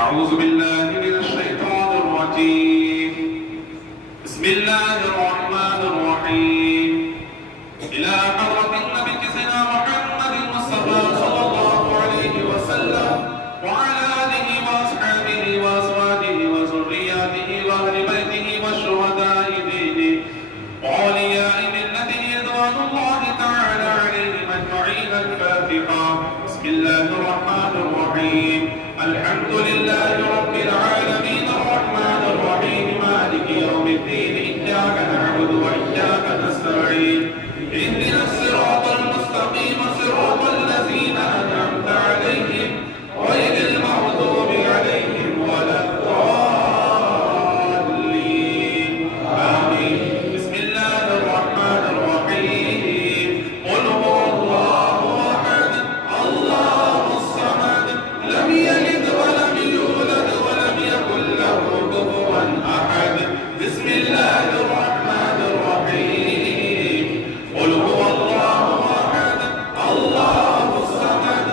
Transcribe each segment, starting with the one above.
أعوذ بالله من الشيطان الرجيم. بسم الله الرحمن الرحيم. إلى حضرة النبي سيدنا محمد المصطفى صلى الله عليه وسلم وعلى آله وأصحابه وأزواجه وذرياته وأهل بيته والشهداء دينه وأولياء ملته رضوان الله تعالى عليهم أجمعين. الفاتحة. بسم الله الرحمن الرحيم. الحمد لله رب العالمين الرحمن الرحيم مالك يوم الدين. إياك نعبد وإياك نستعين. اهدنا الصراط المستقيم صراط الذين أنعمت عليهم غير المغضوب عليهم ولا الضالين. آمين. بسم الله الرحمن الرحيم. قل هو الله أحد الله الصمد لم يلد ولم يولد ولم يكن له كفوا أحد. بسم الله الرحمن الرحيم. قل هو الله أحد الله الصمد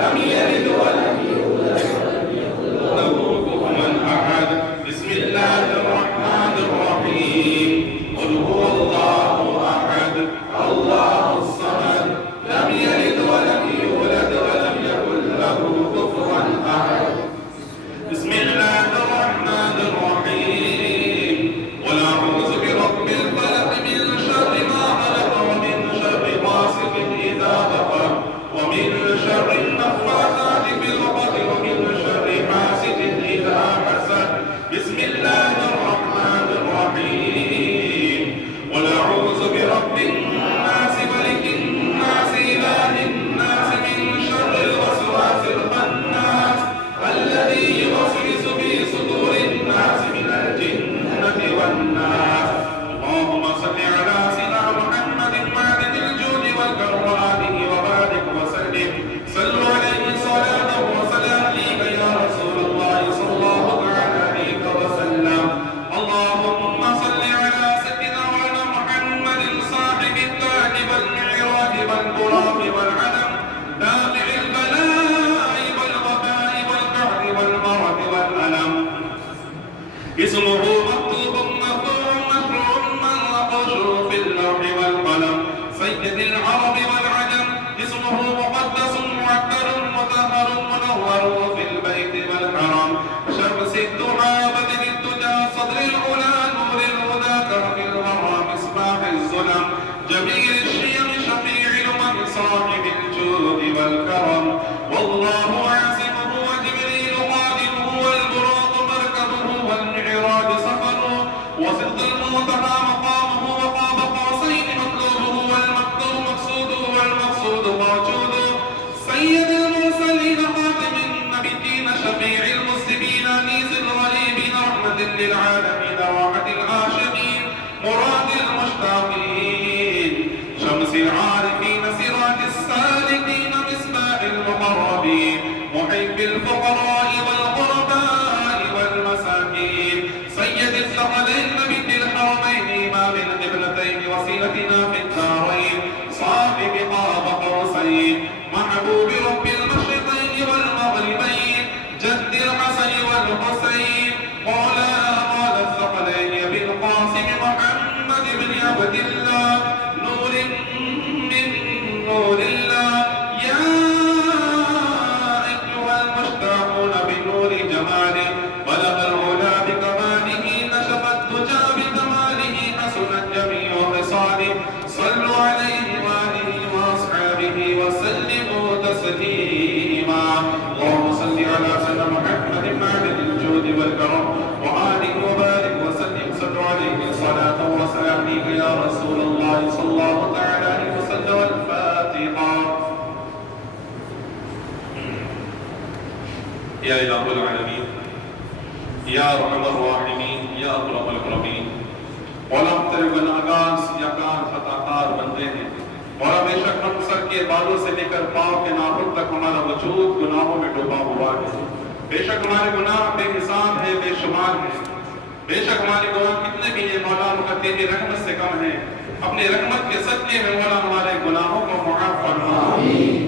لم يلد ولم يولد ولم يكن له كفوا أحد. بسم الله الرحمن الرحيم. قل هو الله أحد الله الصمد لم يلد ولم يولد ولم يكن له كفوا أحد. بسم الله الرحمن الرحيم. قل أعوذ برب الفلق من شر ما خلق ومن شر غاسق إذا وقب ومن شر النفاثات في العقد ومن شر حاسد إذا حسد. بسم الله الرحمن الرحيم. قل أعوذ برب الناس ملك الناس إله الناس من شر الوسواس الخناس الذي يوسوس في صدور الناس من الجنة والناس. اللهم صل على سيدنا محمد معدن الجود والكرم وآله وبارك وسلم. صلوا عليه صلاة وسلام عليك يا رسول الله صلى الله عليه وسلم. اللهم صل على سيدنا وعلى محمد صاحب التاج والمعراج والبراق والعلم دافع البلاء والوباء والبعد والمرض والألم. اسمه مكتوب مقطوع مشروع منقوش في اللوح والقلم. سيد العرب والعجم. اسمه مقدس معكر مطهر منور في البيت والحرم. شمس الدعاء بدر الدجى صدر العلا نور الهدى كرم الورى مصباح الظلم. جميل الشيم شفيع الأمم صاحب الجود والكرم. والله عاصمه وجبريل قادمه والبراق مركبه والمعراج سفره وصدق المنتهى مقامه وقاب قوسين مطلوبه والمقدور مقصوده والمقصود موجوده. سيد المرسلين خاتم النبيين شفيع المسلمين أنيس الغريبين رحمة للعالمين راحة العاشقين مراد المشتاقين. شمس العارفين سراج السالكين مصباح المقربين محب الفقراء والغرباء والمساكين. سيد الثقلين بنت الحرمين إمام القبلتين وسيلتنا في الدارين صاحب قاب قوسين محبوب رب المشرقين والمغربين جد الحسن والحسين. قال الثقلين بالقاسم محمد بن عبد الله نور من نور الله. يا أيها المشتاقون بنور جماله بلغ العلا بكماله نشف الدجى بكماله حسنت جميع خصاله. صلوا عليه وآله وأصحابه وسلموا تسليما. اللهم صل على سيدنا محمد معدن الجود والكرم وآله وبارك وسلم. صلوا عليه صلاة وسلام عليك يا رسول الله صلى الله تعالى عليه وسلم. الفاتحة. يا إله العالمين یا ارحم الراحمین یا اکرم الاکرمین. مولا ہم تیرے گناہگار سیاکار خطاکار بندے ہیں. مولا بے شک ہم سر کے بالوں سے لے کر پاؤں کے ناخن تک ہمارا وجود گناہوں میں ڈوبا ہوا ہے. بے شک ہمارے گناہ بے حساب ہے بے شمار ہے. بے شک ہمارے گناہ کتنے بھی ہیں مولا مگر تیری رحمت سے کم ہیں. اپنے رحمت کے صدقے میں مولا ہمارے گناہوں کو معاف فرما.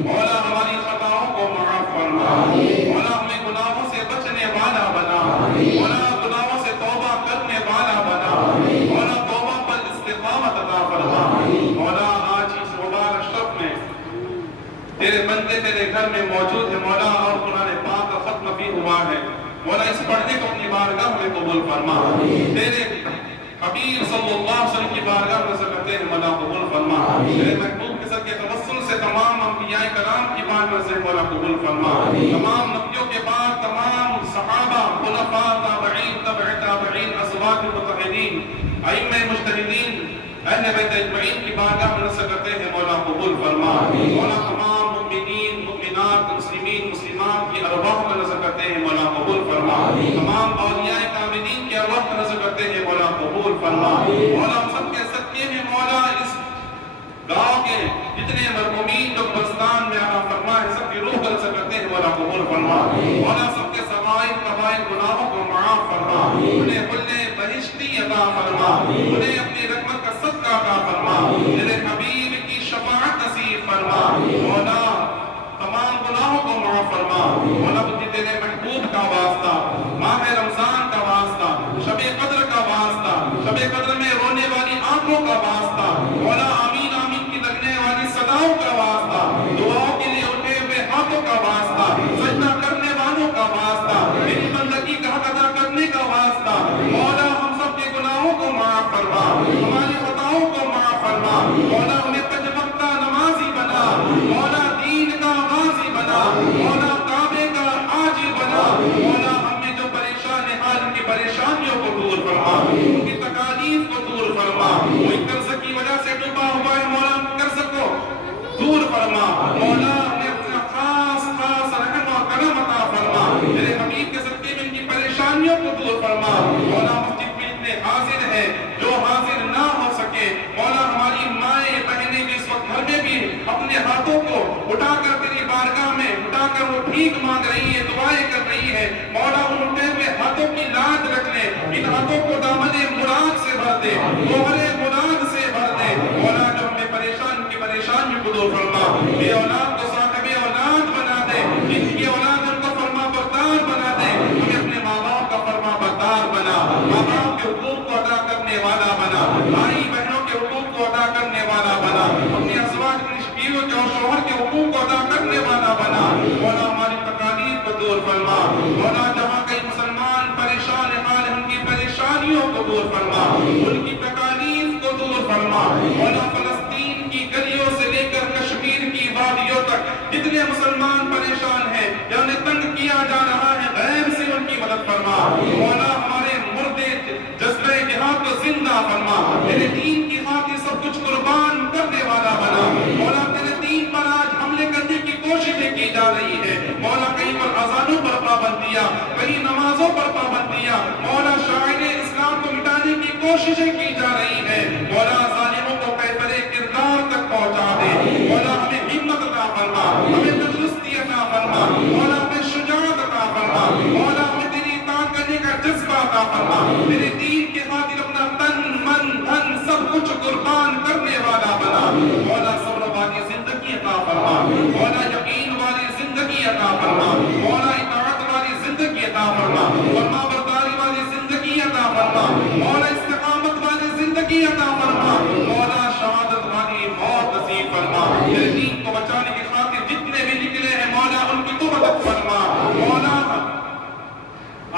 مولا ہماری خطاؤں کو معاف فرما. مولا ہمیں گناہوں سے بچنے والا مولا اس پڑھنے کو اپنی بارگاہ میں قبول فرما، تیرے حبیب صلی اللہ علیہ وسلم کی بارگاہ میں سے کرتے ہیں مولا قبول فرما، تیرے محبوب کے ساتھ کے توسل سے تمام انبیاء کرام کی بارگاہ سے مولا قبول فرما، تمام نبیوں کے بعد تمام صحابہ، خلفاء، تابعین، تبع تابعین، ازواج مطہرین، ائمہ مجتہدین، اہل بیت اجمعین کی بارگاہ میں سے کرتے ہیں مولا قبول فرما، مولا تمام مؤمنین، مؤمنات، مسلمین، مسلمات کی ارواح میں نظر کرتے ہیں مولا قبول فرما، تمام اولیاء کاملین کی ارواح میں نظر کرتے ہیں مولا قبول فرما، مولا ہم سب کے صدقے میں مولا اس گاؤں کے جتنے مرحومین جو قبرستان میں آنا فرما ہے سب کی روح کا نظر کرتے ہیں مولا قبول فرما، مولا سب کے صغائر کبائر گناہوں کو معاف فرما، انہیں کھلے بہشتی عطا فرما، انہیں اپنی رحمت کا صدقہ عطا فرما، تیرے حبیب کی شفاعت نصیب فرما، مولا تمام گناہوں کو معاف فرما، مولا بدھی تیرے محبوب کا واسطہ، ماہ رمضان کا واسطہ، شب قدر کا واسطہ، شب قدر میں رونے والی آنکھوں کا واسطہ، مولا آمین آمین کی لگنے والی صداؤں کا واسطہ، دعاؤں کے لیے اٹھے ہوئے ہاتھوں کا واسطہ، سجدہ کرنے والوں کا واسطہ، میری بندگی کا حق ادا کرنے کا واسطہ، مولا ہم سب کے گناہوں کو معاف فرما، ہماری خطاؤں کو معاف فرما، مولا ہمیں پنج وقتہ نمازی بنا، مولا دین کا غازی بنا، مولا کعبے کا حاجی بنا، مولا ہمیں جو پریشان حال ان کی پریشانیوں کو دور فرما، ان کی تکالیف کو دور فرما، وہ ایک قرض کی وجہ سے ڈوبا ہوا ہے مولا قرض کو دور فرما، مولا ہمیں اپنا خاص رحم و کرم عطا فرما، تیرے حبیب کے صدقے میں ان کی پریشانیوں کو دور فرما، مولا مسجد میں اتنے حاضر ہیں جو حاضر نہ ہو سکے، مولا ہماری مائیں بہنیں بھی اس وقت گھر میں بھی اپنے ہاتھوں کو اٹھا کر تیری بارگاہ میں اٹھا کر وہ ٹھیک مانگ رہی ہے، دعائیں کر رہی ہے، مولا ان اٹھے ہوئے ہاتھوں کی لاج رکھ لے، ان ہاتھوں کو دامن مراد سے بھر دے، گوہر مراد سے بھر دے، مولا جو ہمیں پریشان کی پریشانی کو دور فرما، یہ اولاد کو صاحب اولاد بنا دے، جن کی اولاد ان کو فرما بردار بنا دے، ہمیں اپنے ماں باپ کا فرما بردار بنا، ماں باپ کے حقوق کو ادا کرنے والا بنا، بھائی بہنوں کے حقوق کو ادا کرنے والا بنا، اپنی ازواج کی بیویوں کے اور شوہر کے حقوق کو ادا کرنے والا بنا، مولا ہماری تکالیف کو دور فرما، مولا جہاں کئی مسلمان پریشان حال ان کی پریشانیوں کو دور فرما، ان کی تکالیف کو دور فرما، مولا فلسطین کی گلیوں سے لے کر کشمیر کی وادیوں تک جتنے مسلمان پریشان ہیں یا انہیں تنگ کیا جا رہا ہے غیب سے ان کی مدد فرما، مولا ہمارے مردے جذبہ جہاد کو زندہ فرما، تیرے دین کی خاطر سب کچھ قربان کرنے والا بنا، مولا تیرے دین پر آج حملے کرنے کی کوششیں کی جا رہی ہے، مولا کہیں پر اذانوں پر پابندیاں، کہیں نمازوں پر پابندیاں، مولا شاعر اسلام کو مٹانے کی کوششیں کی جا رہی ہے، مولا ظالموں کو کیفر کردار تک پہنچا دے، مولا ہمیں ہمت عطا فرما، ہمیں تندرستی عطا فرما، مولا ہمیں شجاعت عطا فرما، مولا ہمیں تیری اطاعت کرنے کا جذبہ عطا فرما، تیرے دین کے خاطر اپنا تن من دھن سب کچھ قربان کرنے والا بنا، مولا صبر والی زندگی عطا فرما، مولا یقین والی زندگی عطا فرما، مولا اطاعت والی زندگی عطا فرما، فرما برداری والی زندگی عطا فرما، مولا استقامت والی زندگی عطا فرما، مولا شہادت والی موت نصیب فرما، تیرے دین کو بچانے کی خاطر جتنے بھی نکلے ہیں مولا ان کی تو مدد فرما، مولا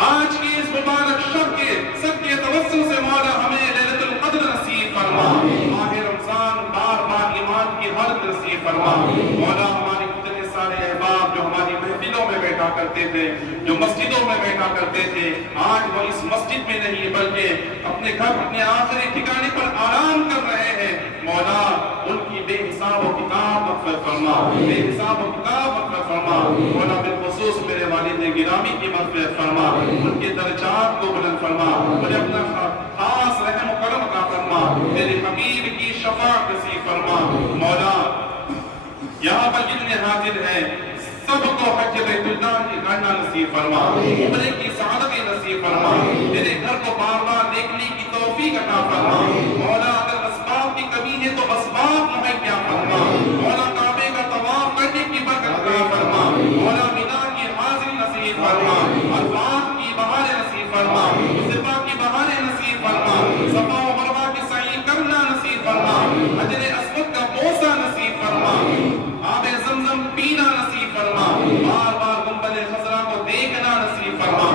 آج کی اس مبارک شب کے سب کے توسل سے مولا ہمیں لیلۃ القدر نصیب فرما، ماہ رمضان بار بار ایمان کی حالت نصیب فرما، مولا ہمارے کتنے سارے احباب جو ہماری محفلوں میں بیٹھا کرتے تھے، جو مسجدوں میں بیٹھا کرتے تھے، آج وہ اس مسجد میں نہیں بلکہ اپنے گھر اپنے آخری ٹھکانے پر آرام کر رہے ہیں، مولا ان کی بے حساب و کتاب مغفرت فرما، بے حساب و کتاب مغفرت فرما، مولا بالخصوص میرے والد گرامی کی مغفرت فرما، ان کے درجات کو بلند فرما، مجھے اپنا خاص رحم و کرم عطا فرما، میرے حبیب کی شفاعت نصیب فرما، مولا یہاں پر جتنے حاضر ہیں سب کو حج بیت اللہ کی کرنا نصیب فرما، عمرے کی سعادت نصیب فرما، تیرے گھر کو بار بار دیکھنے کی توفیق عطا فرما، مولا اگر اسباب کی کمی ہے تو اسباب مہیا فرما، مولا کعبے کا طواف کرنے کی برکت عطا فرما، مولا مینا کی حاضری نصیب فرما، عرفات کی بہاریں نصیب فرما، مصطفیٰ کی بہاریں نصیب فرما، صفا و مروہ کی سعی کرنا نصیب فرما، حجر اسود کا بوسہ نصیب فرما، آب زمزم پینا نصیب فرما، بار بار گنبد خضرا کو دیکھنا نصیب فرما،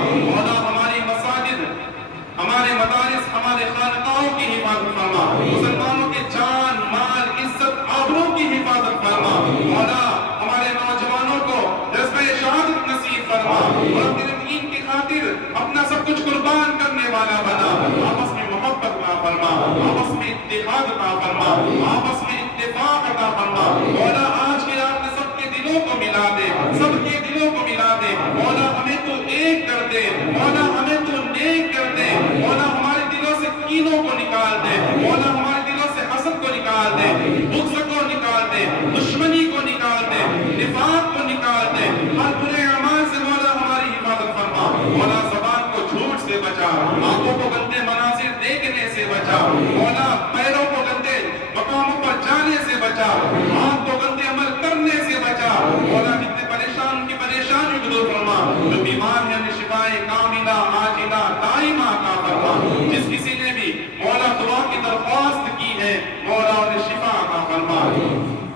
سب کچھ قربان کرنے والا بنا، آپس میں محبت عطا فرما، آپس میں اتحاد عطا فرما، آپس میں اتفاق عطا فرما۔ مولا آج کی رات میں سب کے دلوں کو ملا دے، سب کے دلوں کو ملا دے۔ مولا ہمیں تو ایک کر دے، مولا ہمیں تو نیک کر دے، مولا ہمارے دلوں سے کینوں کو نکال دے، مولا ہمارے دلوں سے حسد کو نکال دے، بغض کو نکال دے، دشمنی کو نکال دے، نفاق کو نکال دے، ہر برے اعمال سے مولا ہماری حفاظت فرما۔ مولا زبان کو جھوٹ سے بچا، آنکھوں کو گندے مناظر دیکھنے سے بچا، مولا پیروں کو گندے مقاموں پر جانے سے بچا، ہاتھ کو گندے عمل کرنے سے بچا۔ مولا جتنے پریشان ان کی پریشانی کو دور فرما، جو بیمار ہے انہیں شفائے کاملہ عاجلہ دائمہ عطا فرما۔ جس کسی نے بھی مولا دعا کی درخواست کی ہے مولا انہیں شفا عطا فرما،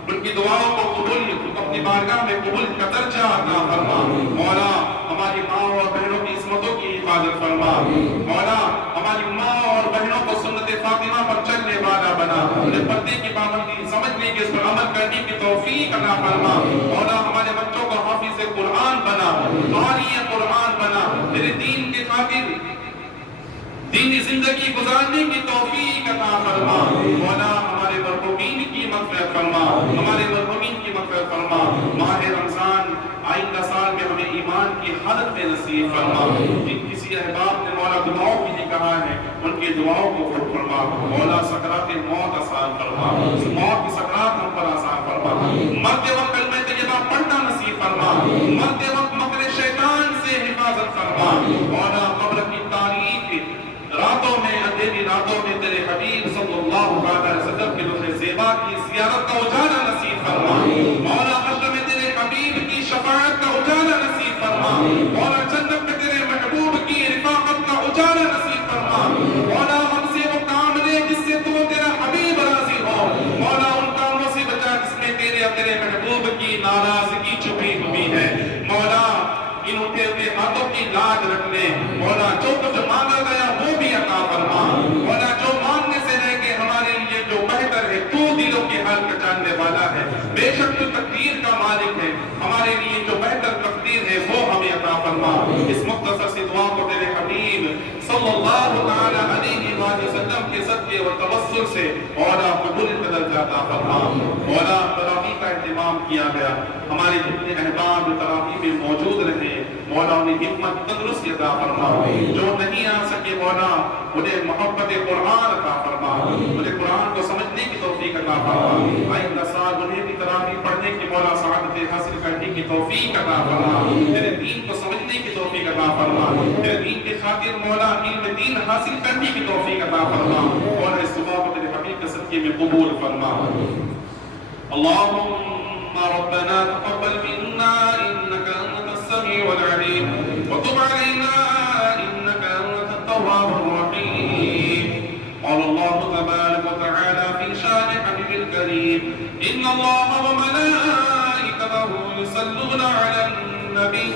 ان کی دعاؤں کو قبول اپنی بارگاہ میں قبول کا درجہ عطا فرما۔ مولا ہماری ماں اور بہنوں کی عصمتوں کی حفاظت فرما، مولا ہماری ماں اور بہنوں کو سنت فاطمہ پر چلنے والا بنا، انہیں پردے کی پابندی سمجھنے کی، اس پر عمل کرنے کی توفیق عطا فرما۔ مولا ہمارے بچوں کو حافظ قرآن بنا، قاری قرآن بنا، تیرے دین کے خاطر دینی زندگی گزارنے کی توفیق عطا فرما۔ مولا ہمارے مرحومین کی مغفرت فرما، ہمارے مرحومین کی مغفرت فرما۔ ماہ رمضان آئندہ سال میں ہمیں ایمان کی حالت میں نصیب فرما۔ جن کسی احباب نے مولا دعاؤں کے لیے کہا ہے ان کی دعاؤں کو قبول فرما۔ مولا سکرات موت آسان فرما، موت کی سکرات ہم پر آسان فرما۔ مرتے وقت کلمہ طیبہ پڑھنا نصیب فرما، مرتے وقت مکر شیطان سے حفاظت فرما۔ مولا قبر کی تاریخ راتوں میں، اندھیری راتوں میں تیرے حبیب صلی اللہ علیہ وسلم کے روح زیبا کی زیارت کا اجالا نصیب فرما۔ مولا حشر میں تیرے حبیب کی شفاعت کا اجالا نصیب فرما۔ مولا جنت میں تیرے محبوب کی رفاقت کا اجالا نصیب فرما۔ مولا ہم سے وہ کام لے جس سے تو تیرا حبیب راضی ہو، مولا ان کاموں سے بچا جس میں تیرے محبوب کی ناراضگی چھپی ہوئی ہے۔ مولا ان اٹھے ہوئے ہاتھوں کی لاج رکھ لے، مولا جو کچھ مانگا گیا وہ بھی عطا فرما۔ مولا جو مانگنے سے رہ کے ہمارے لیے جو بہتر ہے، تو دلوں کے حال کا جاننے والا ہے، بے شک تو تقدیر کا مالک ہے، ہمارے لیے جو بہتر تقدیر ہے وہ ہمیں عطا فرما۔ اس مختصر سی دعا کو تیرے حبیب صلی اللہ تعالی علیہ وآلہ وسلم کے صدقے و توسل سے مولا قبول درجہ عطا فرما۔ مولا تراویح کا اہتمام کیا گیا، ہمارے جتنے احباب تراویح میں موجود رہے مولا انہیں حکمت تندرستی عطا فرما، جو نہیں آ سکے مولا انہیں محبت قرآن عطا فرما، انہیں قرآن کو سمجھنے کی توفیق عطا فرما۔ آئندہ سال انہیں بھی تراویح پڑھنے کی مولا سعادت حاصل کرنے کی توفیق عطا فرما، تیرے دین کو سمجھنے کی توفیق عطا فرما، تیرے دین کی خاطر مولا علم دین حاصل کرنے کی توفیق عطا فرما، اور اس دعا کو تیرے حبیب کے صدقے میں قبول فرما۔ اللهم ربنا تقبل منا إنك أنت السميع العليم وتب علينا إنك أنت التواب الرحيم۔ قال الله تبارك وتعالى في شان حبيب الكريم إن الله وملائكته يصلون على النبي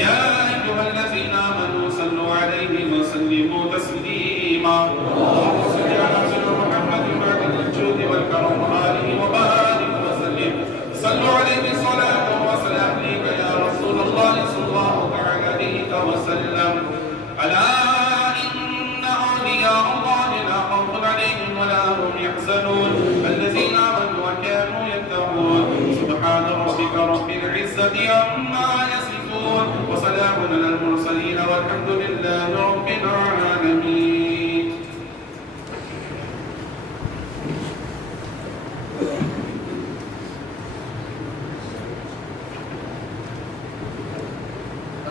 يا أيها الذين آمنوا صلوا عليه وسلموا تسليما۔ اللهم صل على سيدنا محمد وعلى الجود والكرم وآله وبارك وسلم، صلوا عليه صلاة وسلام عليك يا رسول الله صلى الله عليه وسلم۔ ألا إن أولياء الله لا خوف عليهم ولا هم يحزنون الذين آمنوا وكانوا يتقون۔ سبحان ربك رب العزة عما يصفون وسلام على المرسلين والحمد لله رب العالمين۔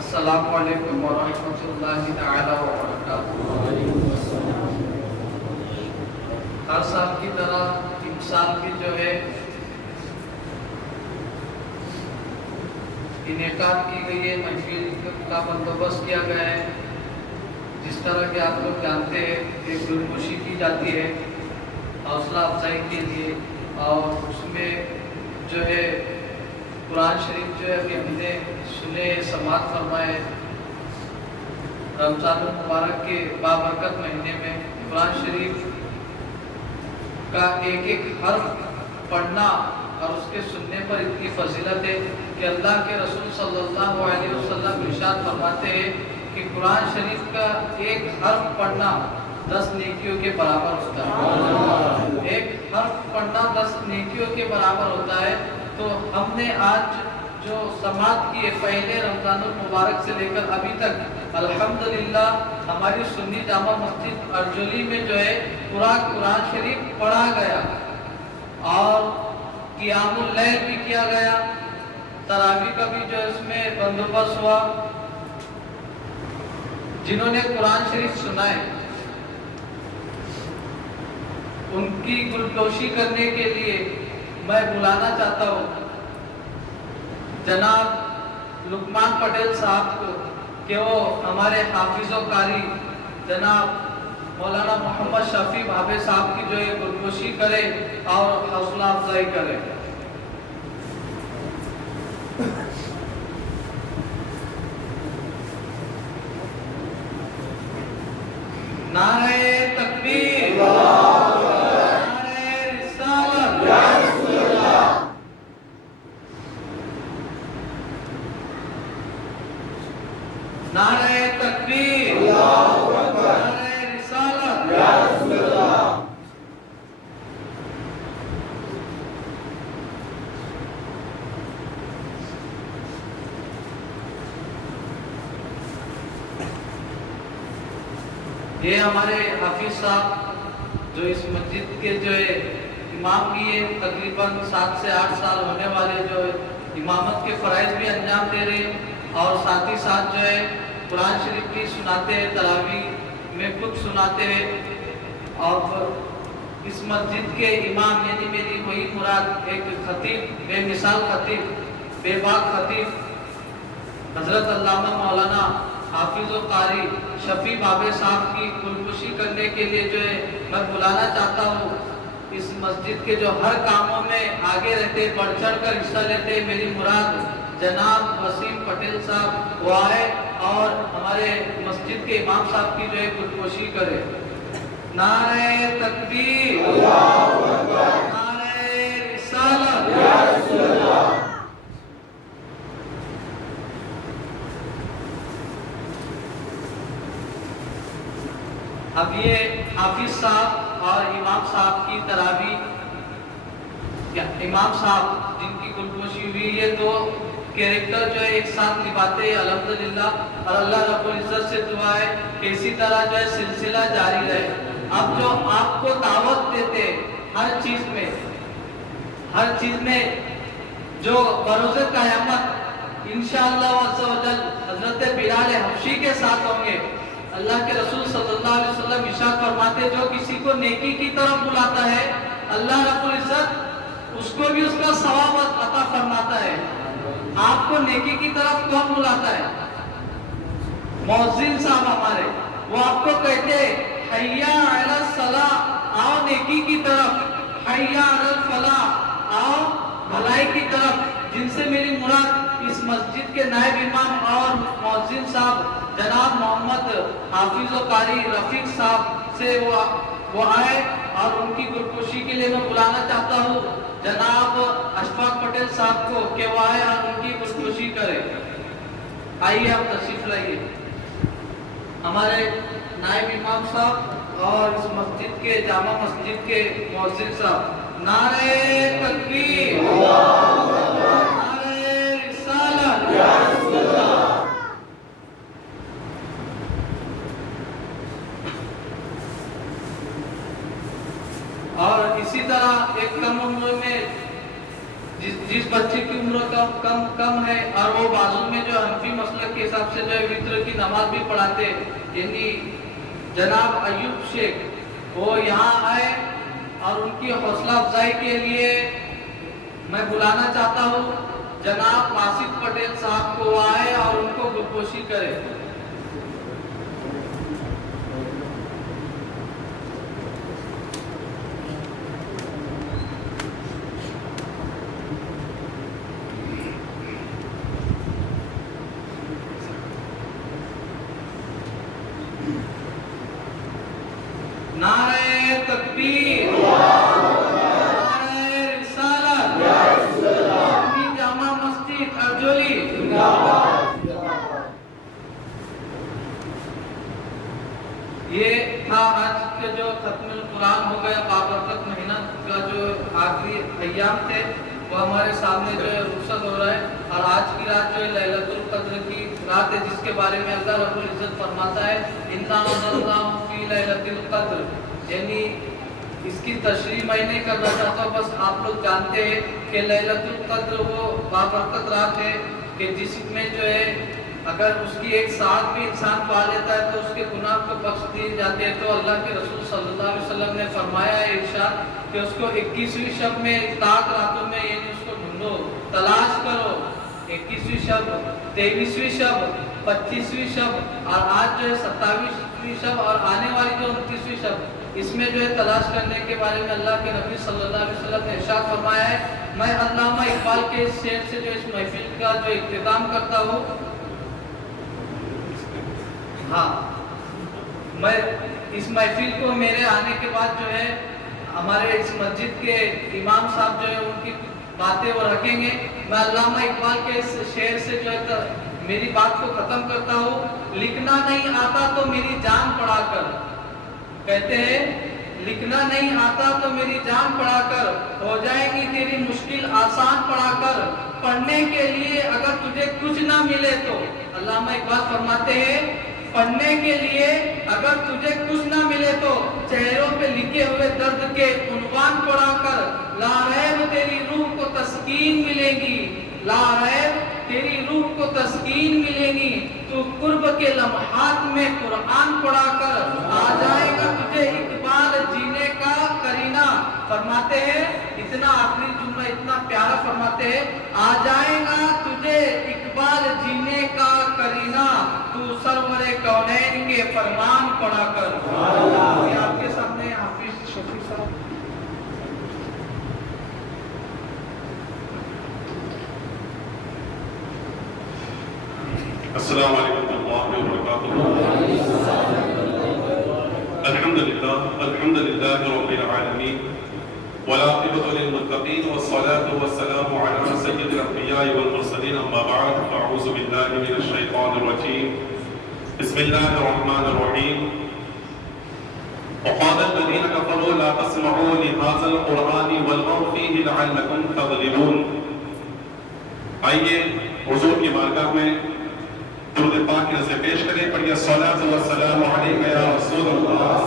السلام علیکم ورحمۃ اللہ تعالی وبرکاتہ۔ ہر سال کی طرح اس سال کی جو ہے انعقاد کی گئی ہے، محفل کا بندوبست کیا گیا ہے۔ جس طرح کہ آپ لوگ جانتے ہیں کہ گلگوشی کی جاتی ہے حوصلہ افزائی کے لیے، اور اس میں جو ہے قرآن شریف جو ہے کہ ہم نے سنے سماعت فرمائے۔ رمضان المبارک کے بابرکت مہینے میں قرآن شریف کا ایک ایک حرف پڑھنا اور اس کے سننے پر اتنی فضیلت ہے کہ اللہ کے رسول صلی اللہ علیہ وسلم ارشاد فرماتے ہیں کہ قرآن شریف کا ایک حرف پڑھنا 10 نیکیوں کے برابر ہوتا ہے. ایک حرف پڑھنا 10 نیکیوں کے برابر ہوتا ہے. تو ہم نے آج جو سماعت کی ہے پہلے رمضان المبارک سے لے کر ابھی تک الحمدللہ ہماری سنی جامع مسجد ارجولی میں جو ہے پورا قرآن شریف پڑھا گیا اور قیام اللیل بھی کیا گیا. تراویح کا بھی جو اس میں بندوبست ہوا. جنہوں نے قرآن شریف سنا ہے ان کی گلدوشی کرنے کے لیے میں بلانا چاہتا ہوں جناب لقمان پٹیل صاحب کو کہ وہ ہمارے حافظ و قاری جناب مولانا محمد شفیع بھابے صاحب کی جو ہے گلدوشی کرے اور حوصلہ افزائی کرے. نعرہ تکبیر، نعرہ رسالت، نعرہ تکبیر، نعرہ رسالت. یہ ہمارے حافظ صاحب جو اس مسجد کے جو ہے امام کی ہے تقریباً 7 سے 8 سال ہونے والے جو امامت کے فرائض بھی انجام دے رہے ہیں اور ساتھ ہی ساتھ جو ہے قرآن شریف بھی سناتے ہیں. تراویح میں خود سناتے ہیں. اور اس مسجد کے امام یعنی میری وہی مراد ایک خطیب، بے مثال خطیب، بے باک خطیب حضرت علامہ مولانا حافظ و قاری شفیع بھابے صاحب کی گلدوشی کرنے کے لیے جو ہے میں بلانا چاہتا ہوں. اس مسجد کے جو ہر کاموں میں آگے رہتے، بڑھ چڑھ کر حصہ لیتے، میری مراد جناب وسیم پٹیل صاحب وہ آئے اور ہمارے مسجد کے امام صاحب کی جو ہے گلدوشی کرے. نعرہ تکبیر، نعرہ رسالت. اب یہ حافظ صاحب اور امام صاحب کی تراویح، امام صاحب جن کی گلدوشی ہوئی، یہ دو کیریکٹر جو ہے ایک ساتھ نبھاتے ہیں الحمدللہ. اور اللہ رب العزت سے دعا ہے کہ اسی طرح جو ہے سلسلہ جاری رہے. اب جو آپ کو دعوت دیتے ہر چیز میں جو بروز قیامت انشاءاللہ عز و جل حضرت بلال حبشی کے ساتھ ہوں گے. اللہ کے رسول صلی اللہ علیہ وسلم ارشاد فرماتے جو کسی کو نیکی کی طرف بلاتا ہے اللہ رب العزت اس کو بھی اس کا ثواب عطا فرماتا ہے. آپ کو نیکی کی طرف کون بلاتا ہے؟ مؤذن صاحب ہمارے، وہ آپ کو کہتے حی علی الصلاۃ، آؤ نیکی کی طرف، حی علی الفلاح، آؤ بھلائی کی طرف. جن سے میری مراد اس مسجد کے نائب امام اور مؤذن صاحب جناب محمد حافظ و قاری رفیق صاحب سے وہ آئے اور ان کی گلدوشی کے لیے میں بلانا چاہتا ہوں جناب اشفاق پٹیل صاحب کو کہ وہ آئے اور ان کی گلدوشی کرے. آئیے آپ تشریف لائیے. ہمارے نائب امام صاحب اور اس مسجد کے جامع مسجد کے مؤذن صاحب. نعرہ تکبیر، نعرہ رسالت. اور اسی طرح ایک کم عمر میں جس بچے کی عمر کم ہے اور وہ بازو میں جو حنفی مسلک کے حساب سے جو ہے وتر کی نماز بھی پڑھاتے، یعنی جناب ایوب شیخ، وہ یہاں آئے اور ان کی حوصلہ افزائی کے لیے میں بلانا چاہتا ہوں جناب باسط پٹیل صاحب کو وہ آئے اور ان کو گلدوشی کرے. نعرہ تکبیر، نعرہ رسالت. جامع مسجد ارجولی. کے جو ختم القرآن ہو گیا، بابرکت مہینہ کا جو آخری ایام تھے وہ ہمارے سامنے جو ہے رخصت ہو رہا ہے، اور آج کی رات جو ہے لیلۃ القدر کی رات ہے، جس کے بارے میں اللہ رب العزت فرماتا ہے اِنَّا أَنزَلْنَاهُ فِي لَيْلَةِ الْقَدْرِ، یعنی اس کی تشریح میں نہیں کرنا چاہتا، بس آپ لوگ جانتے ہیں کہ لیلۃ القدر وہ بابرکت رات ہے کہ جس میں جو ہے اگر اس کی ایک ساتھ بھی انسان پا لیتا ہے تو اس کے گناہ کو بخش دیے جاتے ہیں۔ تو اللہ کے رسول صلی اللہ علیہ وسلم نے فرمایا ہے ارشاد کہ اس کو 21ویں شب میں 7 راتوں میں یعنی اس کو ڈھونڈو، تلاش کرو، 21ویں شب، 23ویں شب، 25ویں شب، اور آج جو ہے 27ویں شب اور آنے والی جو 29ویں شب، اس میں جو ہے تلاش کرنے کے بارے میں اللہ کے نبی صلی اللہ علیہ وسلم نے ارشاد فرمایا ہے۔ میں علامہ اقبال کے اس شعر سے جو اس محفل کا جو اختتام کرتا ہوں، میں اس محفل کو میرے آنے کے بعد جو ہے ہمارے اس مسجد کے امام صاحب جو ہے ان کی باتیں وہ رکھیں گے۔ میں علامہ اقبال کے اس شعر سے جو ہے میری بات کو ختم کرتا ہوں۔ لکھنا نہیں آتا تو میری جان پڑھا کر، کہتے ہیں لکھنا نہیں آتا تو میری جان پڑھا کر، ہو جائے گی تیری مشکل آسان پڑھا کر، پڑھنے کے لیے اگر تجھے کچھ نہ ملے تو، علامہ اقبال فرماتے ہیں پڑھنے کے لیے اگر تجھے کچھ نہ ملے تو چہروں پہ لکھے ہوئے درد کے عنوان پڑھا کر، لا ریب تیری روح کو تسکین ملے گی، لا ریب تیری روح کو تسکین ملے گی، تو قرب کے لمحات میں قرآن پڑھا کر، آ جائے گا تجھے اقبال جینے کا کرینہ۔ فرماتے ہیں اتنا آخری جملہ اتنا پیارا فرماتے ہیں، آ جائے گا تجھے اقبال جینے کا کرینہ، تو سرور کونین کے فرمان پڑھا کر۔ یہ آپ کے سامنے حافظ شفیع صاحب۔ السلام علیکم ورحمۃ اللہ وبرکاتہ۔ الحمد للہ رب العالمین، والعاقبۃ للمتقین، والصلاة والسلام علی سید الانبیاء والمرسلین، اما بعد فاعوذ باللہ من الشیطان الرجیم، بسم اللہ الرحمن الرحیم۔ وقال الذین کفروا لا تسمعوا لهذا القرآن والغوا فیہ لعلکم تغلبون۔ آئیے حضور کی بارگاہ میں درود پاک کی نظر پیش کریں، پڑھیے الصلاۃ والسلام علیک یا رسول اللہ،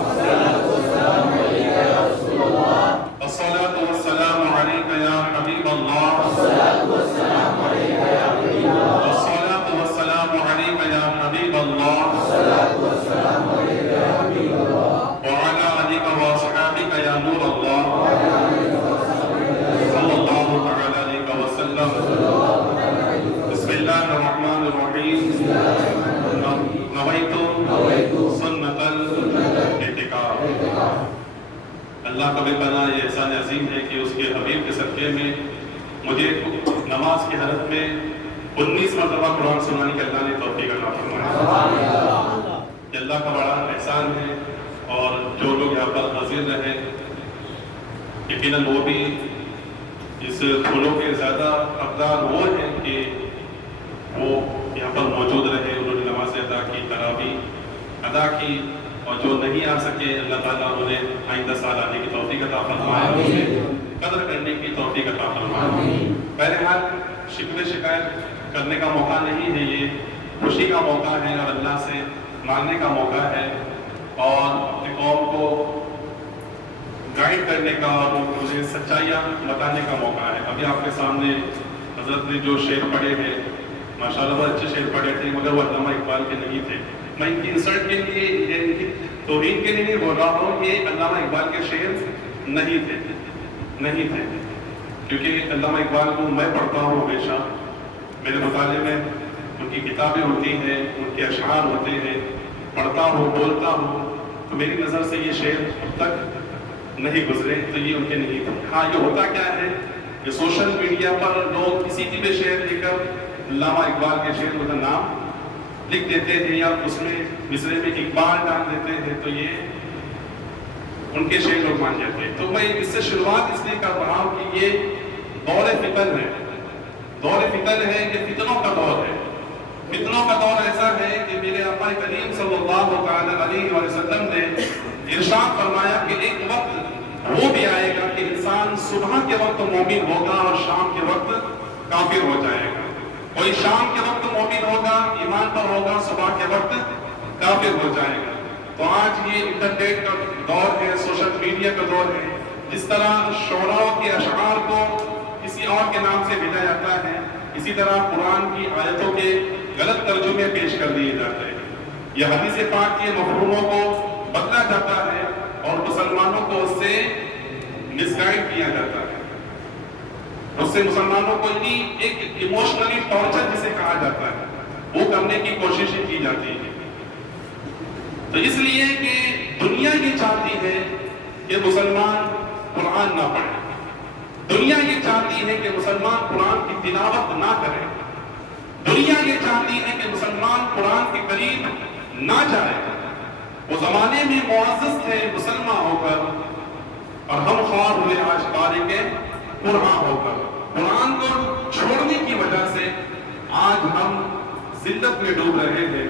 الصلاۃ والسلام علیک یا حبیب اللہ، الصلاۃ والسلام علیک یا حبیب اللہ، وعلی آلک واصحابک یا نور اللہ، صلی اللہ تعالی علیہ وسلم۔ بسم اللہ الرحمن الرحیم۔ نویت سنت الاعتکاف۔ اللہ کا بے پناہ یہ احسان عظیم ہے کہ اس کے حبیب کے صدقے میں مجھے نماز کی حالت میں 19 مرتبہ قرآن سنانے کی اللہ نے توفیق عطا فرمائی۔ یہ اللہ کا بڑا احسان ہے، اور جو لوگ یہاں پر حاضر رہے یقیناً وہ بھی اس پھولوں کے زیادہ حقدار وہ ہیں کہ وہ یہاں پر موجود رہے، انہوں نے نماز ادا کی، تراویح ادا کی، اور جو نہیں آ سکے اللہ تعالیٰ انہیں آئندہ سال آنے کی توفیق عطا فرمائے، اسے قدر کرنے کی توفیق عطا فرمائے۔ بہرحال شکوے شکایت کرنے کا موقع نہیں ہے، یہ خوشی کا موقع ہے اور اللہ سے مانگنے کا موقع ہے، اور اپنے قوم کو گائیڈ کرنے کا اور مجھے سچائیاں بتانے کا موقع ہے۔ ابھی آپ کے سامنے حضرت نے جو شعر پڑھے ہیں ماشاءاللہ بہت اچھے شعر پڑھے تھے، مگر وہ علامہ اقبال کے نہیں تھے۔ میں ان کی انسلٹ کے لیے، ان کی توہین کے لیے نہیں بول رہا ہوں، یہ علامہ اقبال کے شعر نہیں تھے، کیونکہ علامہ اقبال کو میں پڑھتا ہوں ہمیشہ، میرے مطالعے میں ان کی کتابیں ہوتی ہیں، ان کے اشعار ہوتے ہیں، پڑھتا ہوں، بولتا ہوں، تو میری نظر سے یہ شعر اب تک نہیں گزرے، تو یہ ان کے نہیں تھے۔ ہاں یہ ہوتا کیا ہے کہ سوشل میڈیا پر لوگ کسی کی بھی شعر لے کر علامہ اقبال کے شعر کا نام لکھ دیتے ہیں، یا اس میں مصرے میں اقبال ڈال دیتے ہیں، تو یہ ان کے شعر لوگ مان جاتے ہیں۔ تو میں اس سے شروعات اس لیے کر رہا ہوں کہ یہ دور فتن ہے، یہ فتنوں کا دور ہے۔ فتنوں کا دور ایسا ہے کہ میرے آقا کریم صلی اللہ علیہ وسلم نے ارشاد فرمایا کہ ایک وقت وہ بھی آئے گا کہ انسان صبح کے وقت مومن ہوگا اور شام کے وقت کافر ہو جائے گا. کوئی شام کے وقت مومن ہوگا ایمان پر ہوگا, صبح کے وقت کافر ہو جائے گا. تو آج یہ انٹرنیٹ کا دور ہے, سوشل میڈیا کا دور ہے. جس طرح شعراء کے اشعار کو کسی اور کے نام سے بھیجا جاتا ہے, اسی طرح قرآن کی آیتوں کے غلط ترجمے پیش کر دیے جاتے ہیں. یہ حدیث پاک کے مفہوموں کو بدلا جاتا ہے اور مسلمانوں کو اس سے مس گائیڈ کیا جاتا ہے. اس سے مسلمانوں کو ایک ایموشنلی ٹارچر جسے کہا جاتا ہے وہ کرنے کی کوشش کی جاتی ہے. تو اس لیے کہ دنیا یہ چاہتی ہے کہ مسلمان قرآن نہ پڑھے, دنیا یہ چاہتی ہے کہ مسلمان قرآن کی تلاوت نہ کرے, دنیا یہ چاہتی ہے کہ مسلمان قرآن کے قریب نہ جائے. وہ زمانے میں معزز تھے مسلمان ہو کر, اور ہم خوار ہوئے آج تاریخ قرآن ہو کر. قرآن کو چھوڑنے کی وجہ سے آج ہم ذلت میں ڈوب رہے ہیں,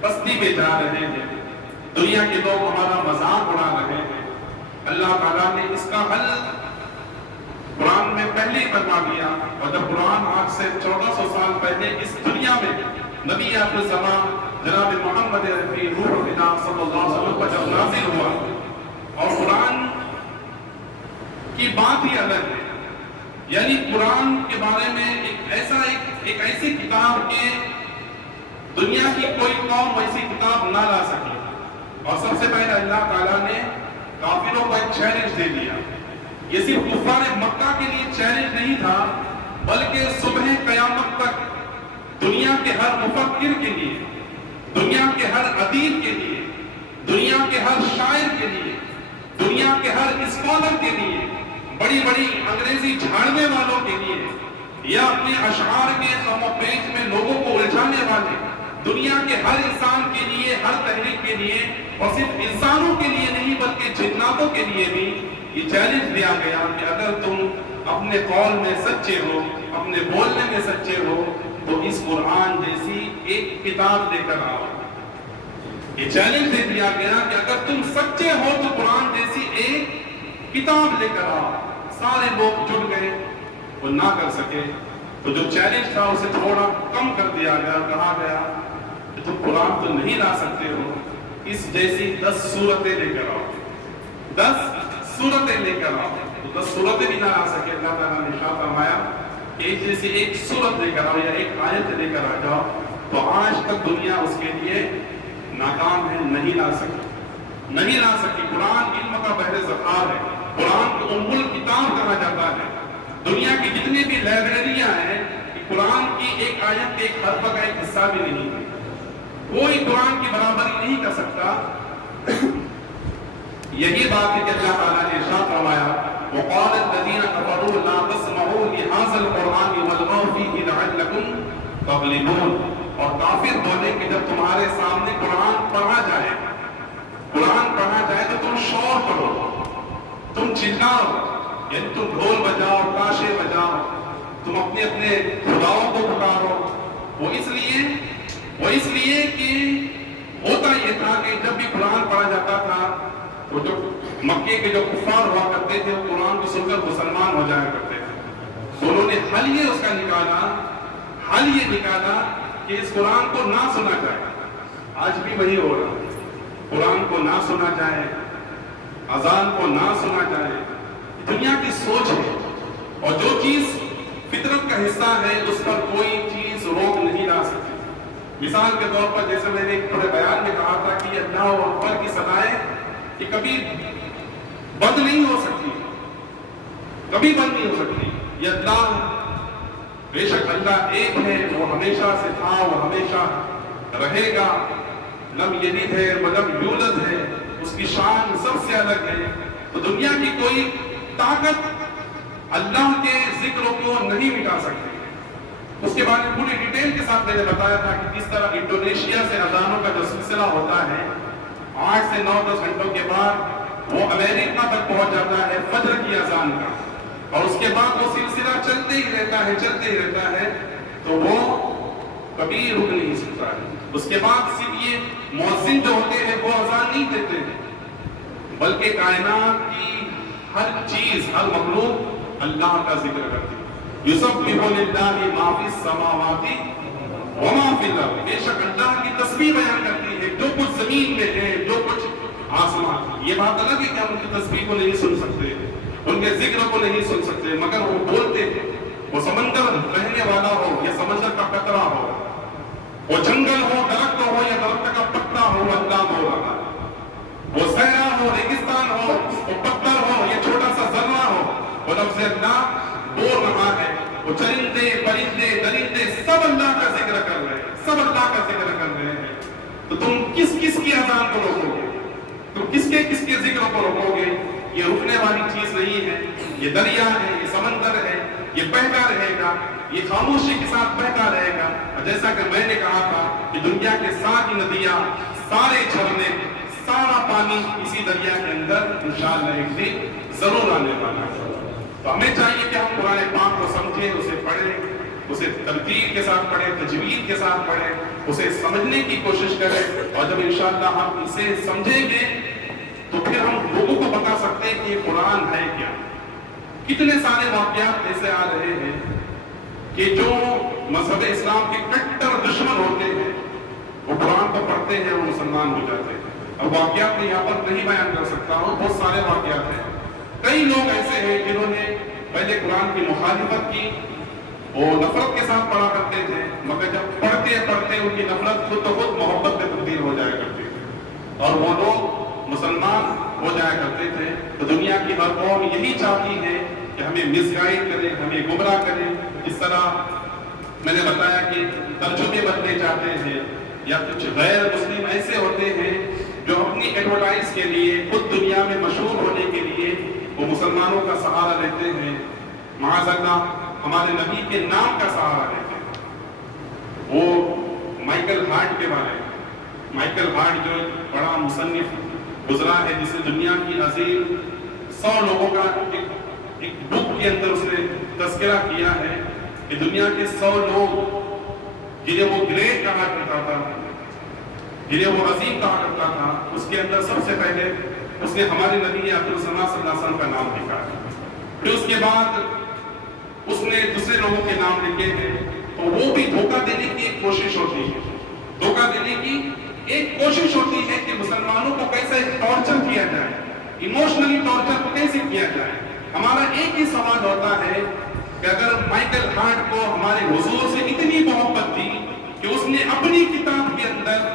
پستی میں جا رہے ہیں, دنیا کے لوگ ہمارا مذاق اڑا رہے ہیں. اللہ تعالیٰ نے اس کا حل قرآن میں پہلے ہی فرما دیا. اور جب قرآن آج سے 1400 سال پہلے اس دنیا میں نبی آخر الزمان جناب محمد رفیع روح اللہ صلی اللہ علیہ وسلم پر جب نازل ہوا, اور قرآن کی بات ہی الگ ہے. یعنی قرآن کے بارے میں ایک ایسی کتاب کہ دنیا کی کوئی قوم ایسی کتاب نہ لا سکی. اور سب سے پہلے اللہ تعالیٰ نے کافروں کو ایک چیلنج دے دیا. یہ صرف کفار مکہ کے لیے چیلنج نہیں تھا, بلکہ صبح قیامت تک دنیا کے ہر مفکر کے لیے, دنیا کے ہر ادیب کے لیے, دنیا کے ہر شاعر کے لیے, دنیا کے ہر اسکالر کے لیے, بڑی بڑی انگریزی جھاڑنے والوں کے لیے, یا اپنے اشعار کے خم و پیچ میں لوگوں کو الجھانے والے, دنیا کے ہر انسان کے لیے, ہر تحریک کے لیے, اور صرف انسانوں کے لیے نہیں بلکہ جناتوں کے لیے بھی یہ چیلنج دیا گیا کہ اگر تم اپنے قول میں سچے ہو, اپنے بولنے میں سچے ہو, تو اس قرآن جیسی ایک کتاب لے کر آؤ. یہ چیلنج دے دیا گیا کہ اگر تم سچے ہو تو قرآن جیسی ایک کتاب لے کر آؤ. سارے لوگ جڑ گئے, وہ نہ کر سکے. تو جو چیلنج تھا اسے تھوڑا کم کر دیا گیا, کہا گیا کہ تم قرآن تو نہیں لا سکتے ہو, اس جیسی 10 سورتیں لے کر آؤ, 10 سورتیں لے کر آؤ. تو 10 سورتیں بھی نہ لا سکے. اللہ تعالیٰ نے ارشاد فرمایا کہ ایک جیسی ایک سورت لے کر آؤ یا ایک آیت لے کر آ جاؤ. تو آج تک دنیا اس کے لیے ناکام ہے, نہیں لا سکی, نہیں لا سکی. قرآن علم کا بحر ذخائر ہے, قرآن کو ام الکتاب کہا جاتا ہے. دنیا کی جتنی بھی لائبریریاں ہیں, قرآن کی ایک آیت ایک حرف کا ایک حصہ بھی نہیں ہے. کوئی قرآن کی برابری نہیں کر سکتا. یہی بات ہے کہ اللہ تعالیٰ نے ارشاد فرمایا وَقَالَ الَّذِينَ كَفَرُوا لَا تَسْمَعُوا لِهَٰذَا الْقُرْآنِ وَالْغَوْا فِيهِ لَعَلَّكُمْ تَغْلِبُونَ. اور کافر بولے کہ جب تمہارے سامنے قرآن پڑھا جائے, قرآن پڑھا جائے تو تم شور کرو, تم چلاؤ, یعنی تم ڈھول بجاؤ, تاشے بجاؤ, تم اپنے اپنے خداؤں کو پکارو. وہ اس لیے کہ ہوتا یہ تھا کہ جب بھی قرآن پڑھا جاتا تھا وہ جو مکے کے جو کفار ہوا کرتے تھے وہ قرآن کو سن کر مسلمان ہو جایا کرتے تھے. انہوں نے حل یہ نکالا کہ اس قرآن کو نہ سنا جائے. آج بھی وہی ہو رہا ہے, قرآن کو نہ سنا جائے, اذان کو نہ سنا جائے. دنیا کی سوچ ہے, اور جو چیز فطرت کا حصہ ہے اس پر کوئی چیز روک نہیں لا سکتی. مثال کے طور پر جیسے میں نے ایک پورے بیان میں کہا تھا کہ اللہ اکبر کی صدائیں یہ کبھی بند نہیں ہو سکتی, کبھی بند نہیں ہو سکتی. یہ اللہ, بے شک اللہ ایک ہے, وہ ہمیشہ سے تھا, وہ ہمیشہ رہے گا. لم یلد ہے ولم یولد ہے, اس کی شان سب سے الگ ہے. تو دنیا کی کوئی طاقت اللہ کے ذکر کو نہیں مٹا سکتی. اس کے بارے میں پوری ڈیٹیل کے ساتھ میں نے بتایا تھا کہ کس طرح انڈونیشیا سے اذانوں کا جو سلسلہ ہوتا ہے 8 سے 9-10 گھنٹوں کے بعد وہ امریکہ تک پہنچ جاتا ہے فجر کی اذان کا, اور اس کے بعد وہ سلسلہ چلتے ہی رہتا ہے تو وہ کبھی رک نہیں سکتا ہے. اس کے بعد صرف یہ مؤذن جو ہوتے ہیں وہ اذان نہیں دیتے ہیں, بلکہ کائنات کی ہر چیز، ہر مخلوق اللہ کا ذکر کرتی ہے۔ یسبح للہ ما فی السماوات وما فی الارض، بے شک اللہ کی تسبیح بیان کرتی ہے جو کچھ زمین میں ہے، جو کچھ آسمان۔ یہ بات الگ ہے کہ ہم ان کی تسبیح کو نہیں سن سکتے، ان کے ذکر کو نہیں سن سکتے، مگر وہ بولتے ہیں۔ وہ سمندر رہنے والا ہو یا سمندر کا قطرہ ہو، وہ جنگل ہو، درخت ہو یا درخت کا پتا ہو، اللہ بول رہا ہے۔ وہ صحرا ہو، ریگستان ہو، وہ پتھر ہو یا چھوٹا سا ذرہ ہو، وہ لفظ اللہ بول رہا ہے۔ وہ چرندے، پرندے، درندے سب اللہ کا ذکر کر رہے ہیں، سب اللہ کا ذکر کر رہے ہیں۔ تو تم کس کس کی اذان کو روکو گے؟ تم کس کے ذکر کو روکو گے؟ یہ رکنے والی چیز نہیں ہے۔ یہ دریا ہے، یہ سمندر ہے، یہ بہتا رہے گا، یہ خاموشی کے ساتھ بہتا رہے گا۔ اور جیسا کہ میں نے کہا تھا کہ دنیا کے ساری ندیاں، سارے جھرنے، سارا پانی اسی دریا کے اندر انشاءاللہ ایک دن ضرور آنے والا ہے۔ تو ہمیں چاہیے کہ ہم قرآن پاک کو سمجھیں، اسے پڑھیں، اسے ترتیب کے ساتھ پڑھیں، تجوید کے ساتھ پڑھیں، اسے سمجھنے کی کوشش کریں۔ اور جب انشاءاللہ ہم اسے سمجھیں گے تو پھر ہم لوگوں کو بتا سکتے ہیں کہ یہ قرآن ہے کیا۔ کتنے سارے واقعات ایسے آ رہے ہیں کہ جو مذہب اسلام کے کٹر دشمن ہوتے ہیں وہ قرآن کو پڑھتے ہیں اور مسلمان ہو جاتے ہیں۔ اور واقعات میں یہاں پر نہیں بیان کر سکتا ہوں، بہت سارے واقعات ہیں۔ کئی لوگ ایسے ہیں جنہوں نے پہلے قرآن کی مخالفت کی، وہ نفرت کے ساتھ پڑھا کرتے تھے، مگر جب پڑھتے پڑھتے ان کی نفرت خود بخود محبت میں تبدیل ہو جایا کرتی تھی اور وہ لوگ مسلمان ہو جایا کرتے تھے۔ تو دنیا کی ہر قوم یہی چاہتی ہے کہ ہمیں مس گائیڈ کرے، ہمیں گمراہ کرے۔ اس طرح میں نے بتایا کہ ترجمے بدلے جاتے ہیں، یا کچھ غیر مسلم ایسے ہوتے ہیں جو اپنی ایڈورٹائز کے لیے، خود دنیا میں مشہور ہونے کے لیے وہ مسلمانوں کا سہارا لیتے ہیں، معاذ اللہ ہمارے نبی کے نام کا سہارا لیتے ہیں۔ وہ مائیکل ہارٹ کے بارے میں، مائیکل ہارٹ جو بڑا مصنف گزرا ہے، جس نے دنیا کی عظیم 100 لوگوں کا ایک بک کے اندر اس نے تذکرہ کیا ہے کہ دنیا کے 100 لوگ جنہیں وہ گریٹ کہا کرتا تھا، جنہیں وہ عظیم کہا کرتا تھا، اس کے اندر سب سے پہلے اس نے ہمارے نبی اکرم صلی اللہ علیہ وسلم کا نام لکھا ہے۔ پھر اس کے بعد اس نے دوسرے لوگوں کے نام لکھے ہیں، تو وہ بھی دھوکہ دینے کی ایک کوشش ہوتی ہے، دھوکہ دینے کی ایک کوشش ہوتی ہے کہ مسلمانوں کو کیسے ٹارچر کیا جائے، ایموشنلی ٹارچر کو کیسے کیا جائے۔ ہمارا ایک ہی سوال ہوتا ہے کہ اگر مائیکل ہارٹ کو ہمارے حضور سے اتنی محبت تھی کہ اس نے اپنی کتاب کے اندر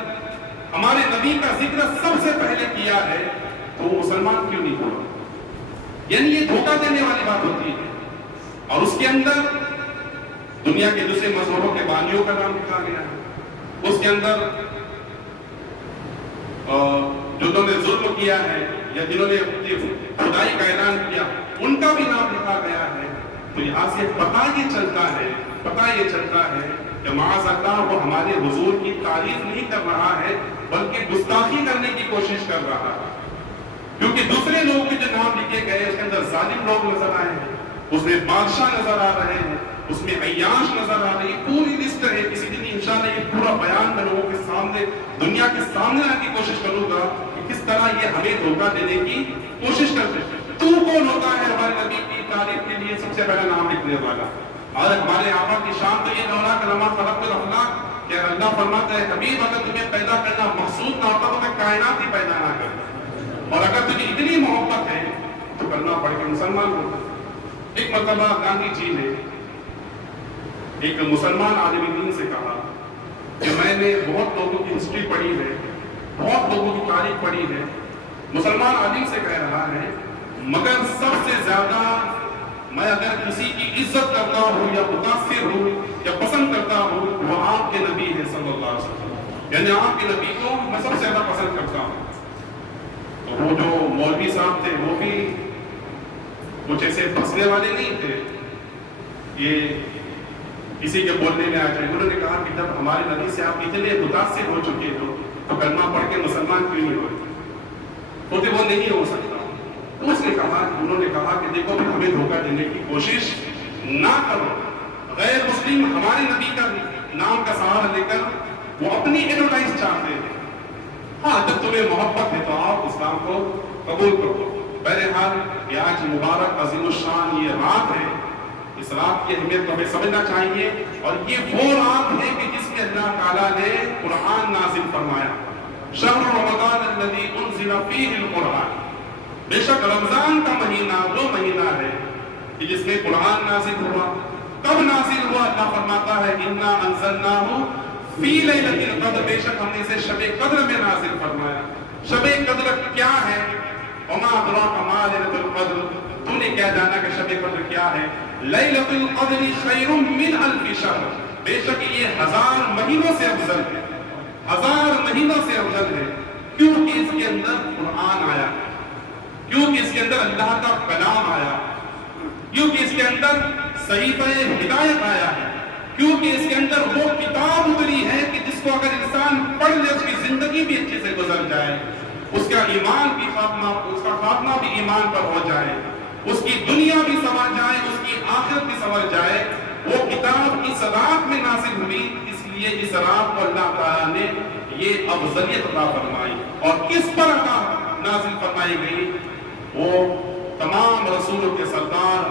ہمارے نبی کا ذکر سب سے پہلے کیا ہے، تو وہ مسلمان کیوں نہیں ہوا؟ یعنی یہ دھوکہ دینے والی بات ہوتی ہے۔ اور اس کے اندر دنیا کے دوسرے مذہبوں کے بانیوں کا نام لکھا گیا ہے، اس کے اندر جنہوں نے ظلم کیا ہے یا جنہوں نے اپنی خدائی کا اعلان کیا ان کا بھی نام لکھا گیا ہے۔ تو یہاں سے پتہ یہ چلتا ہے کہ معاذ اللہ وہ ہمارے حضور کی تعریف نہیں کر رہا ہے بلکہ گستاخی کرنے کی کوشش کر رہا ہے، کیونکہ دوسرے لوگوں کے جو نام لکھے گئے اس کے اندر ظالم لوگ نظر آئے ہیں، اس میں بادشاہ نظر آ رہے ہیں، اس میں عیاش نظر آ رہی ہے، پوری لسٹ ہے۔ کسی دن انشاءاللہ یہ پورا بیان میں لوگوں کے سامنے، دنیا کے سامنے لانے کی کوشش کروں گا کہ کس طرح یہ ہمیں دھوکہ دینے کی کوشش کرتے ہیں۔ تو کون ہوتا ہے ہمارے نبی کی تعریف کے لیے سب سے پہلا نام لکھنے والا؟ اور ہمارے آقا کی شان تو یہ لولا کلمہ خلقت الافلاق کہ اللہ فرماتا ہے حبیب اگر تمہیں پیدا کرنا مقصود نہ ہوتا تو میں کائنات ہی پیدا نہ کرتا، اور اگر تجھے اتنی محبت ہے تو کرنا پڑے کہ مسلمان ہوتا۔ ایک مرتبہ گاندھی جی نے ایک مسلمان عالم دین سے کہا کہ میں نے بہت لوگوں کی ہسٹری پڑھی ہے، بہت لوگوں کی تاریخ پڑھی ہے، مسلمان عالم سے کہہ رہا ہے مگر سب سے زیادہ میں اگر کسی کی عزت کرتا ہوں یا متاثر ہوں یا پسند کرتا ہوں وہ آپ کے نبی ہے صلی اللہ علیہ وسلم، یعنی آپ کے نبی کو میں سب سے زیادہ پسند کرتا ہوں۔ تو وہ جو مولوی صاحب تھے وہ بھی کچھ ایسے پھنسنے والے نہیں تھے، یہ کسی کے بولنے میں آ جائے۔ انہوں نے کہا کہ جب ہمارے نبی سے آپ اتنے متاثر ہو چکے ہو تو کلمہ پڑھ کے مسلمان کیوں نہیں ہوتے؟ وہ نہیں ہو سکتا۔ تو اس نے کہا، انہوں نے کہا کہ دیکھو ہمیں دھوکہ دینے کی کوشش نہ کرو، غیر مسلم ہمارے نبی کا نام کا سہارا لے کر وہ اپنی ایڈورٹائز چاہتے ہیں۔ ہاں جب تمہیں محبت ہے تو آپ اسلام کو قبول کرو۔ بہرحال یہ آج مبارک عظیم الشان یہ رات ہے، اس رات کی اہمیت کو ہمیں سمجھنا چاہیے، اور یہ وہ رات ہے کہ جس میں اللہ تعالیٰ نے قرآن نازل فرمایا۔ شہر رمضان الذی انزل فیہ القرآن، بے شک رمضان کا مہینہ وہ مہینہ ہے کہ جس میں قرآن نازل ہوا۔ کب نازل ہوا؟ اللہ فرماتا ہے انا انزلناہ فی لیلۃ القدر، بے شک ہم نے اسے شب قدر میں نازل فرمایا۔ شب قدر کیا ہے؟ وما ادراک ما لیلۃ القدر، تو نے کیا جانا کہ شب قدر کیا ہے؟ لیلۃ القدر خیر من الف شہر، بے شک یہ 1000 مہینوں سے افضل ہے، 1000 مہینوں سے افضل ہے، کیونکہ اس کے اندر قرآن آیا، کیونکہ اس کے اندر اللہ کا کلام آیا، کیونکہ اس کے اندر صحیفہ ہدایت آیا ہے، کیونکہ اس کے اندر وہ کتاب اتری ہے کہ جس کو اگر انسان پڑھ لے اس کی زندگی بھی اچھے سے گزر جائے، اس کا ایمان بھی اس کا خاتمہ بھی ایمان پر ہو جائے، اس کی دنیا بھی سنور جائے، اس کی آخرت بھی سنور جائے۔ وہ کتاب اس رات میں نازل ہوئی، اس لیے اس رات کو اللہ تعالیٰ نے یہ افضلیت عطا فرمائی۔ اور کس پر نازل فرمائی گئی؟ وہ تمام رسولوں کے سردار،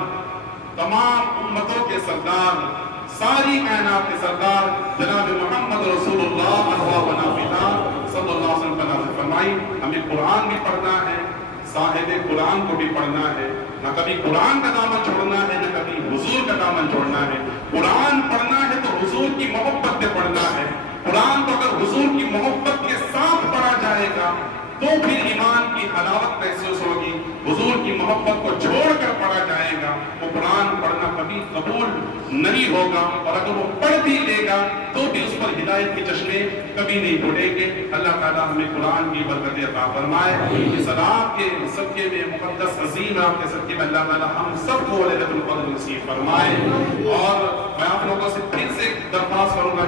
تمام امتوں کے سردار، ساری کائنات کے سردار جناب محمد رسول اللہ صلی اللہ علیہ وسلم پر نازل فرمائی۔ ہمیں قرآن بھی پڑھنا ہے، صاحب قرآن کو بھی پڑھنا ہے، نہ کبھی قرآن کا دامن چھوڑنا ہے، نہ کبھی حضور کا دامن چھوڑنا ہے۔ قرآن پڑھنا ہے تو حضور کی محبت سے پڑھنا ہے۔ قرآن کو اگر حضور کی محبت کے ساتھ پڑھا جائے گا تو پھر ایمان کی حلاوت محسوس ہوگی۔ حضور کی محبت کو چھوڑ کر پڑھا جائے گا وہ قرآن پڑھنا کبھی قبول نہیں ہوگا، اور اگر وہ پڑھ بھی لے گا تو بھی اس پر ہدایت کے چشمے کبھی نہیں پھوٹیں گے۔ اللہ تعالیٰ ہمیں قرآن کی برکت عطا فرمائے۔ اس رات کے صدقے میں، مقدس عظیم رات کے صدقے میں اللہ تعالیٰ ہم سب کو لیلۃ القدر نصیب فرمائے۔ اور میں آپ لوگوں سے پھر سے درخواست کروں گا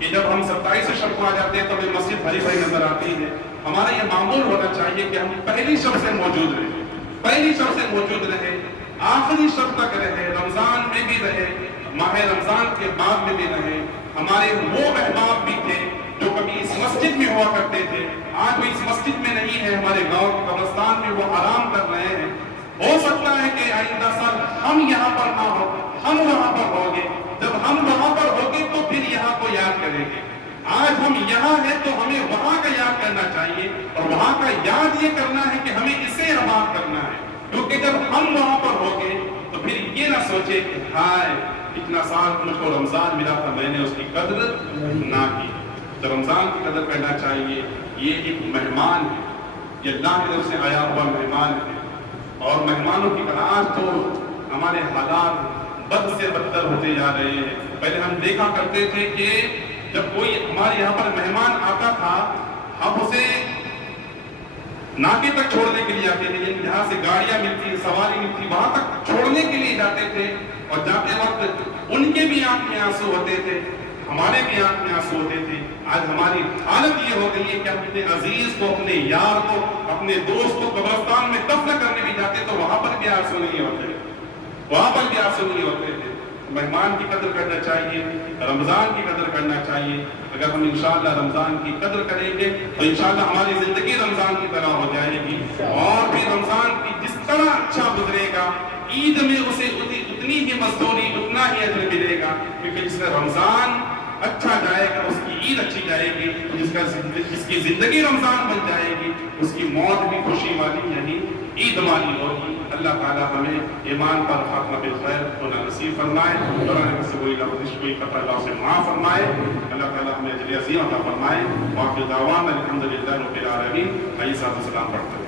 کہ جب ہم 27 شب کو آ جاتے ہیں تو ہمیں مسجد بھری بھری نظر آتی ہے۔ ہمارا یہ معمول ہونا چاہیے کہ ہم پہلی شب سے موجود رہیں، پہلی شب سے موجود رہے، آخری شب تک رہے، رمضان میں بھی رہے، ماہ رمضان کے بعد میں بھی رہے۔ ہمارے وہ احباب بھی تھے جو کبھی اس مسجد میں ہوا کرتے تھے، آج وہ اس مسجد میں نہیں ہے، ہمارے گاؤں کے قبرستان میں وہ آرام کر رہے ہیں۔ ہو سکتا ہے کہ آئندہ سال ہم یہاں پر نہ ہو، ہم وہاں پر ہوں گے۔ جب ہم وہاں پر ہوں گے تو پھر یہاں کو یاد کریں گے۔ آج ہم یہاں ہیں تو ہمیں وہاں کا یاد کرنا چاہیے، اور وہاں کا یاد یہ کرنا ہے کہ ہمیں اسے آباد کرنا ہے، کیونکہ جب ہم وہاں پر ہوں گے تو پھر یہ نہ سوچے کہ ہائے اتنا سال مجھ کو رمضان ملا تھا، میں نے اس کی قدر نہ کی۔ تو رمضان کی قدر کرنا چاہیے۔ یہ ایک مہمان ہے، یہ اللہ کی طرف سے آیا ہوا مہمان ہے، اور مہمانوں کی آج تو ہمارے حالات بد سے بدتر ہوتے جا رہے ہیں۔ پہلے ہم دیکھا کرتے تھے کہ جب کوئی ہمارے یہاں پر مہمان آتا تھا ہم اسے ناکے تک چھوڑنے کے لیے آتے تھے، جہاں سے گاڑیاں ملتی، سواری ملتی، وہاں تک چھوڑنے کے لیے جاتے تھے، اور جاتے وقت ان کے بھی آنکھ میں آنسو ہوتے تھے، ہمارے بھی آنکھ میں آنسو ہوتے تھے۔ آج ہماری حالت یہ ہو گئی ہے کہ ہم اپنے عزیز کو، اپنے یار کو، اپنے دوست کو قبرستان میں دفن کرنے بھی جاتے تو وہاں پر بھی آنسو نہیں ہوتے، وہاں پر بھی آنسو نہیں ہوتے تھے۔ مہمان کی قدر کرنا چاہیے، رمضان کی قدر کرنا چاہیے۔ اگر ہم انشاءاللہ رمضان کی قدر کریں گے تو انشاءاللہ ہماری زندگی رمضان کی طرح ہو جائے گی، اور پھر رمضان کی جس طرح اچھا گزرے گا عید میں اسے اتنی ہی مزدوری، اتنا ہی اجر ملے گا، کیونکہ جس کا رمضان اچھا جائے گا اس کی عید اچھی جائے گی، جس کی زندگی رمضان بن جائے گی اس کی موت بھی خوشی والی یعنی عید والی ہوگی۔ اللہ تعالیٰ ہمیں ایمان پر خاتمہ بالخیر ہونا نصیب فرمائے، قرآن سے کوئی لفظ کوئی خطا اللہ سے معاف فرمائے، اللہ تعالیٰ ہمیں اجر عظیم عطا فرمائے۔ واقع دعوانا الحمدللہ رب العالمین۔ آئیے صاحب السلام پڑھتے ہیں۔